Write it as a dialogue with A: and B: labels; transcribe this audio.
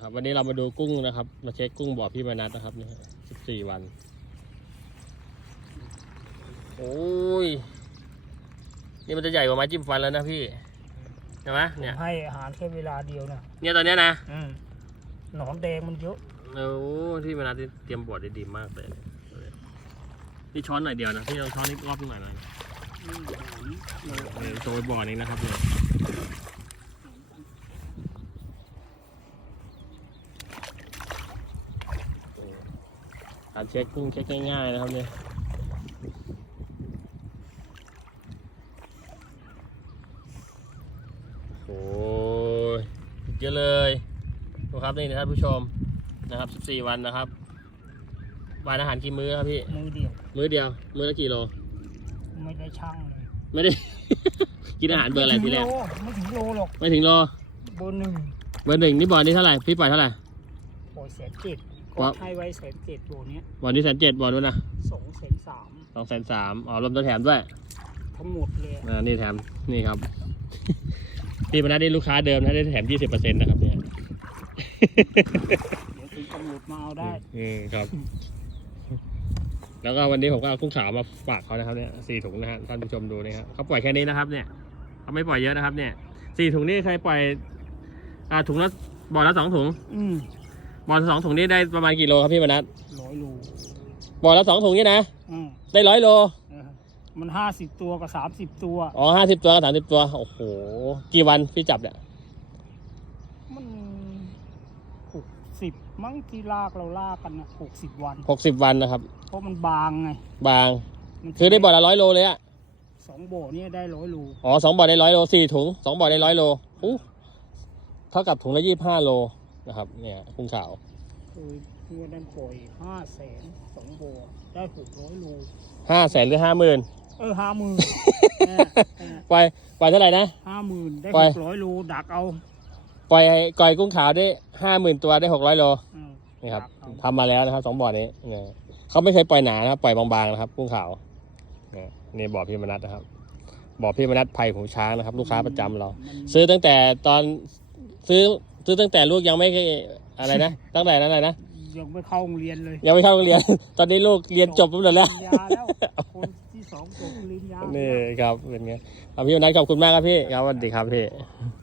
A: นะครับวันนี้เรามาดูกุ้งนะครับมาเช็คกุ้งบ่อพี่มานัทนะครับนี่14 วันโอ้ยนี่มันจะใหญ่กว่าไม้จิ้มฟันแล้วนะพี่ใช่ไหมเนี่ย
B: ให้อาหารแค่เวลาเดียวนะ
A: เนี่ยตอนนี้นะ
B: หนอนแดงมันเยอะ
A: โอ้ที่มานัทเตรียมบ่อได้ดีมากเลยนี่ช้อนหน่อยเดียวนะพี่ลองช้อนนิดรอบหน่อยโชว์บ่อนี้นะครับเนี่ยการเช็คกุ้งเช็คง่ายๆนะครับเนี่ยโอ้ยเยอะเลยดูครับนี่นะครับผู้ชมนะครับ14 วันนะครับวานอาหารกี่มื้อครับพี่
B: มื้อเดียว
A: มื้อละกี่โล
B: ไม่ได้ช่างเลย
A: ไม่ได้ กินอาหารเบอร์อะไรพี่แรก
B: ไม่ถึงโลหรอก
A: ไม่ถึงโล
B: เบอร์ 1
A: นี่บ่อนี้เท่าไหร่พี่ปล่อยเท่าไหร่
B: ปล่อย170ก็ให้ไว้170บ่อนี้
A: บ่อนี้170บ่อนู้นนะ
B: 230,000
A: 230,000อ๋อรวมตัวแถมด้วย
B: ทั้งหมดเลย
A: นี่แถมนี่ครับ พี่มานัดได้ลูกค้าเดิมนะได้แถม 20% นะครับเนี่ย
B: เดี๋ยวถึงกำหนดมาเอาได้
A: ครับแล้วก็วันนี้ผมก็เอากุ้งขาวมาฝากเขานะครับเนี่ย4 ถุงนะฮะท่านผู้ชมดูนี่ครับเขาปล่อยแค่นี้นะครับเนี่ยเขาไม่ปล่อยเยอะนะครับเนี่ย4 ถุงนี่ใครปล่อยถุงละบ่อละ2 ถุงบ่อละ2 ถุงนี่ได้ประมาณกี่โลครับพี่มานัด
B: 100 โล
A: บ่อละ2 ถุงนี่นะได้100 โล
B: มัน50 ตัวกับ30 ตัว
A: อ๋อ50 ตัวกับ30 ตัวโอ้โหกี่วันพี่จับเนี่ย
B: มัน60มั้งที่ลากกันนะ60 วัน
A: 60 วันนะครับ
B: เพราะมันบางไง
A: บางคือได้บ่อละ100 โลเลยอะ
B: 2 บ่อนี่ได้100 โล
A: อ๋อ2 บ่อได้100 โล4 ถุง2 บ่อได้100 โลเท่ากับถุงละ25 โลนะครับเนี่ยกุ้งขาว
B: คือนั้นปล่อย500,000 2 บ่อได้600 โล
A: 500,000หรือ 50,000
B: 50,000
A: ปล่อยเท่าไหร่นะ
B: 50,000ได้600 โลดักเอา
A: ปล่อยก่อยกุ้งขาวได้ 50,000 ตัวได้600 โลนี่ครับทำมาแล้วนะครับ2 บ่อนี้เขาไม่เคยปล่อยหนานะครับปล่อยบางๆนะครับกุ้งขาวนี่บ่อพี่มนัสนะครับบ่อพี่มนัสไผ่หูช้างนะครับลูกค้าประจำเราซื้อตั้งแต่ตอนซื้อตั้งแต่ลูกยังไม่อะไรนะตั้งแต่นั้นอะไรนะ
B: ยังไม่เข้าโรงเรียนเลย
A: ยังไม่เข้าโรงเรียนตอนนี้ลูกเรียนจบแล้ว
B: คนที่2 จบปริญญา
A: นี่ครับเป็นไงพี่มนัสขอบคุณมากครับพี่ครับสวัสดีครับพี่